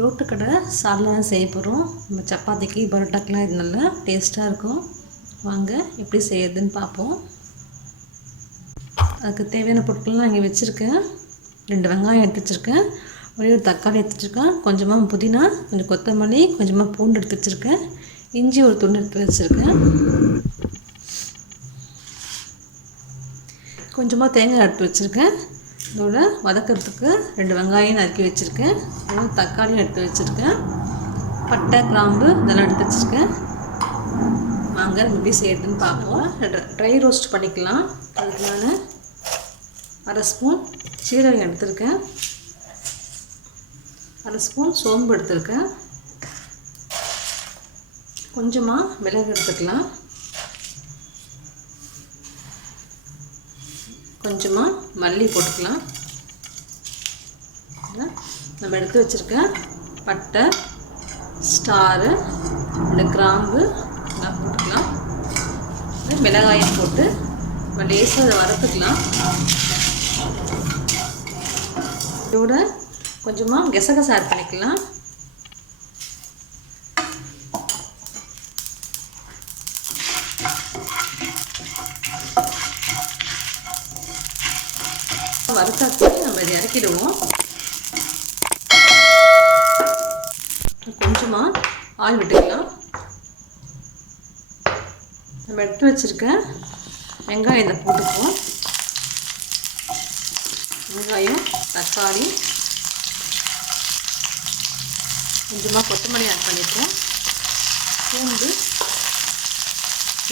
ரோட்டுக்கடை சால்னா செய்ய போகிறோம். நம்ம சப்பாத்திக்கு பரோட்டாக்கெலாம் இது நல்லா டேஸ்ட்டாக இருக்கும். வாங்க எப்படி செய்யறதுன்னு பார்ப்போம். அதுக்கு தேவையான பொருட்கள்லாம் இங்கே வச்சுருக்கேன். 2 வெங்காயம் எடுத்து வச்சுருக்கேன், ஒரே ஒரு தக்காளி எடுத்து வச்சுருக்கேன், கொஞ்சமாக புதினா, கொஞ்சம் கொத்தமல்லி, கொஞ்சமாக பூண்டு எடுத்து வச்சுருக்கேன், இஞ்சி ஒரு துண்டு எடுத்து வச்சுருக்கேன், கொஞ்சமாக தேங்காய் எடுத்து வச்சுருக்கேன். இதோட வதக்கிறதுக்கு 2 வெங்காயம் நறுக்கி வச்சுருக்கேன், தக்காளியும் எடுத்து வச்சுருக்கேன், பட்டை கிராம்பு இதெல்லாம் எடுத்து வச்சுருக்கேன். வாங்க எப்படி செய்யறதுன்னு பார்ப்போம். ட்ரை ரோஸ்ட் பண்ணிக்கலாம். அதுக்கு நான் 1/2 ஸ்பூன் சீரகம் எடுத்துருக்கேன், 1/2 ஸ்பூன் சோம்பு எடுத்துருக்கேன், கொஞ்சமாக மிளகு எடுத்துக்கலாம், கொஞ்சமாக மல்லி போட்டுக்கலாம். நம்ம எடுத்து வச்சுருக்க பட்டை, ஸ்டாரு, 2 கிராம்பு எல்லாம் போட்டுக்கலாம். மிளகாயம் போட்டு லேசாக அதை வறுத்துக்கலாம். இதோட கொஞ்சமாக கசகசா ஆட் பண்ணிக்கலாம். வறுத்தாச்சு நம்ம இதை இறக்கிடுவோம். கொஞ்சமாக ஆயில் விட்டுக்கலாம். நம்ம எடுத்து வச்சுருக்க வெங்காயம் இதை போட்டுக்குவோம். வெங்காயம், தக்காளி, கொஞ்சமாக கொத்தமல்லி ஆட் பண்ணிப்போம். பூண்டு,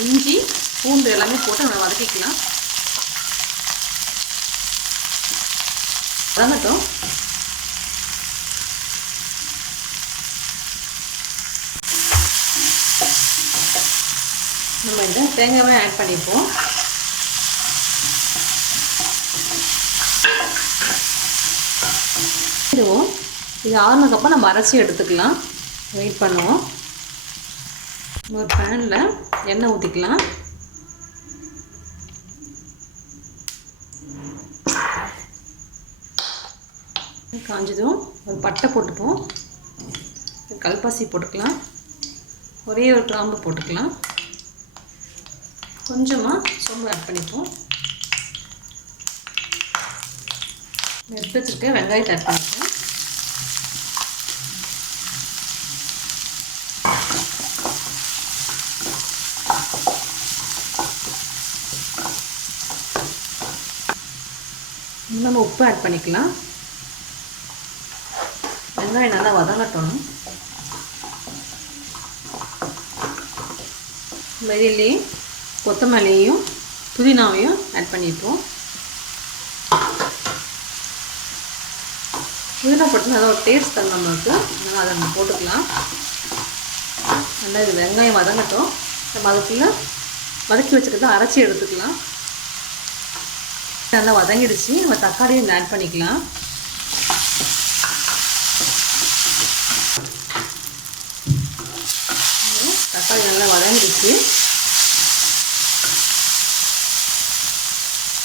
இஞ்சி, பூண்டு எல்லாமே போட்டு நம்ம வதக்கிக்கலாம். வதங்கட்டும். நம்ம இந்த தேங்காயை ஆட் பண்ணிப்போம். இது ஆறுனதுக்கப்புறம் நம்ம அரைச்சி எடுத்துக்கலாம். வெயிட் பண்ணுவோம். ஒரு பேனில் எண்ணெய் ஊற்றிக்கலாம். காஞ்சதும் ஒரு பட்டை போட்டுப்போம், கல்பாசி போட்டுக்கலாம், ஒரே ஒரு கிராம்பு போட்டுக்கலாம், கொஞ்சமாக சோம்பு ஆட் பண்ணிப்போம். எடுத்து வச்சுருக்க வெங்காயத்தை ஆட் பண்ணிப்போம். நம்ம உப்பு ஆட் பண்ணிக்கலாம். வெங்காயம் நல்லா வதங்கட்டும். வெளியிலே கொத்தமல்லியையும் புதினாவையும் ஆட் பண்ணிப்போம். புதினா போட்டு நல்லா ஒரு டேஸ்ட் தரும் நம்மளுக்கு. அதனால் அதை நம்ம போட்டுக்கலாம். நல்லா இது வெங்காயம் வதங்கட்டும். நம்ம அதுக்குள்ளே வதக்கி வச்சுக்கிட்டு அரைச்சி எடுத்துக்கலாம். நல்லா வதங்கிடுச்சு. நம்ம தக்காளியும் ஆட் பண்ணிக்கலாம். தக்காளி நல்லா வதங்கிடுச்சு.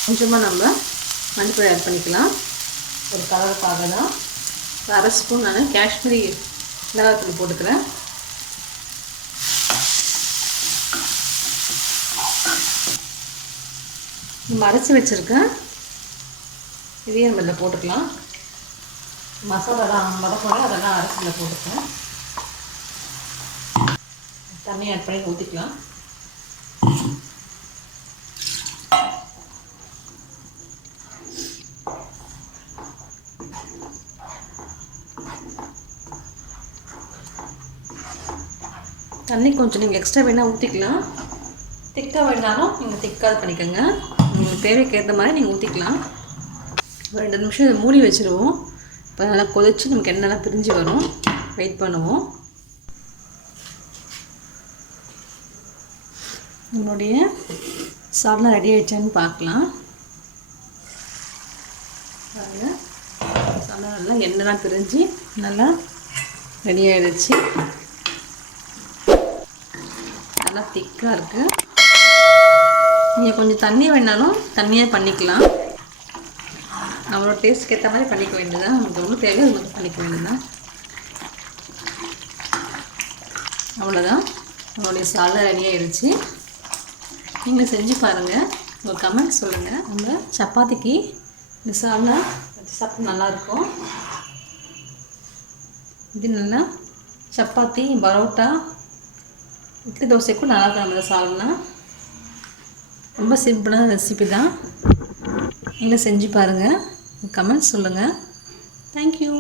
கொஞ்சமாக நம்ம மஞ்சள் ஆட் பண்ணிக்கலாம். ஒரு கலருக்காக தான் 1/2 ஸ்பூன் நான் காஷ்மீரி மிளகாய்த்தூள் போட்டுக்கிறேன். நம்ம அரைச்சி வச்சுருக்கேன் இதையும் நம்ம இதில் போட்டுக்கலாம். மசாலாலாம் வதக்கோட அதெல்லாம் அரைச்சியில் போட்டுக்கிறேன். தண்ணி ஆட் பண்ணி ஊற்றிக்கலாம். தண்ணி கொஞ்சம் நீங்கள் எக்ஸ்ட்ரா வேணால் ஊற்றிக்கலாம். திக்காக வேணாலும் நீங்கள் திக்காக பண்ணிக்கோங்க. உங்களுக்கு தேவைக்கு ஏற்ற மாதிரி நீங்கள் ஊற்றிக்கலாம். ஒரு 2 நிமிஷம் இதை மூடி வச்சுருவோம். இப்போ நல்லா கொதிச்சு நமக்கு எண்ணெய்லாம் பிரிஞ்சு வரும். வெயிட் பண்ணுவோம். நம்மளுடைய சால்னா ரெடி ஆகிடுச்சான்னு பார்க்கலாம். சால்னா நல்லா எண்ணெய்லாம் பிரிஞ்சு நல்லா ரெடி ஆகிடுச்சு. நல்லா திக்காக இருக்குது. நீங்கள் கொஞ்சம் தண்ணி வேணாலும் தண்ணியாக பண்ணிக்கலாம். நம்மளோட டேஸ்ட்டுக்கு ஏற்ற மாதிரி பண்ணிக்க வேண்டியதுதான். நமக்கு ஒன்றும் தேவை அது மட்டும் பண்ணிக்க வேண்டியதுதான். அவ்வளோதான், நம்மளுடைய சால்னா ரெடி ஆயிடுச்சு. நீங்களும் செஞ்சு பாருங்கள், உங்கள் கமெண்ட் சொல்லுங்கள். நம்ம சப்பாத்திக்கு இந்த சால்னா வச்சு சாப்பிட்டு நல்லாயிருக்கும். இது நல்லா சப்பாத்தி, பரோட்டா, இட்லி தோசைக்கும் நல்லாயிருக்கும். நம்ம சால்னா ரொம்ப சிம்பிளான ரெசிபி தான். நீங்களும் செஞ்சு பாருங்கள், கமெண்ட் சொல்லுங்கள். தேங்க்யூ.